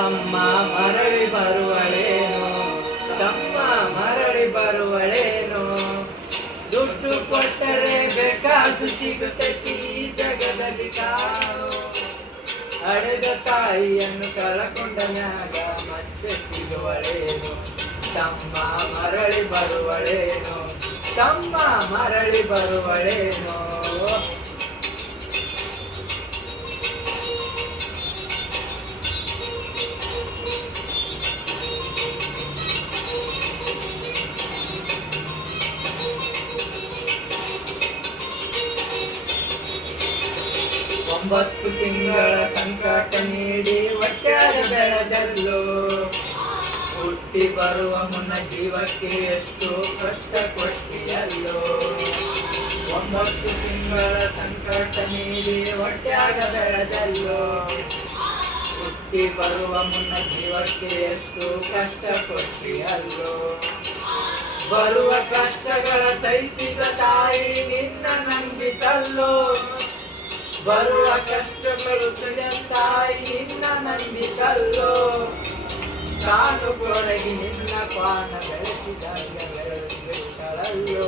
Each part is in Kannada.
ತಮ್ಮ ಮರಳಿ ಬರುವಳೇನೋ, ತಮ್ಮ ಮರಳಿ ಬರುವಳೇನೋ. ದುಡ್ಡು ಕೊಟ್ಟರೆ ಬೇಕಾದು ಸಿಗುತ್ತೈತಿ ಈ ಜಗದಲ್ಲಿ ಕಾಣೋ. ಹಡೆದ ತಾಯಿಯನ್ನು ಕಳಕೊಂಡ ಮ್ಯಾಗ ಮತ್ತೆ ಸಿಗುವಳೇನೋ, ತಮ್ಮ ಮರಳಿ ಬರುವಳೇನೋ, ತಮ್ಮ ಮರಳಿ ಬರುವಳೇನೋ. 9 ತಿಂಗಳ ಸಂಕಟ ನೀಡಿ ಹೊಟ್ಯಾಗ ಬೆಳೆದಲ್ಲೋ. ಹುಟ್ಟಿ ಬರುವ ಮುನ್ನ ಜೀವಕ್ಕೆ ಎಷ್ಟು ಕಷ್ಟ ಕೊಟ್ಟಿಯಲ್ಲೋ. 9 ತಿಂಗಳ ಸಂಕಟ ನೀಡಿ ಹೊಟ್ಯಾಗ ಬೆಳೆದಲ್ಲೋ. ಹುಟ್ಟಿ ಬರುವ ಮುನ್ನ ಜೀವಕ್ಕೆ ಎಷ್ಟು ಕಷ್ಟ ಕೊಟ್ಟಿಯಲ್ಲೋ. ಬರುವ ಕಷ್ಟಗಳ ಸಹಿಸಿದ ತಾಯಿ ನಿನ್ನ ನಂಬಿತಲ್ಲೋ. ಬರುವ ಕಷ್ಟಗಳು ಸಹಿಸಿದ ತಾಯಿ ನಿನ್ನ ನಂಬಿತಲ್ಲೋ. ತಾನು ಕೊಡಗಿ ನಿನ್ನ ಪಾನ ಬೆಳೆಸಿದಾಗ ಬೆಳೆಸಿಬಿಟ್ಟಳಲ್ಲೋ.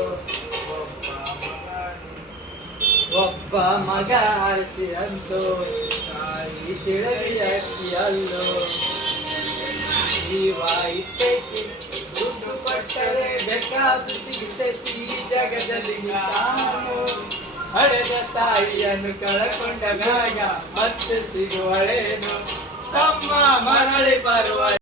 ಒಬ್ಬ ಮಗ ಆರಿಸಿ ಅಂತೋ ತಾಯಿ ತಿಳಿದಿ ಅಕ್ಕಿಯಲ್ಲೋ. ಜೀವ ಇಟ್ಟೈತಿ ದುಡ್ಡು ಕೊಟ್ಟರೆ ಬೇಕಾದು ಸಿಗುತ್ತೈತಿ ಈ ಜಗದಲ್ಲಿ ಕಾಣೋ. ಹಡೆದ ತಾಯಿಯನ್ನು ಕಳಕೊಂಡ ಮ್ಯಾಗ ಮತ್ತೆ ಸಿಗುವಳೇನು, ತಮ್ಮ ಮರಳಿ ಬರುವ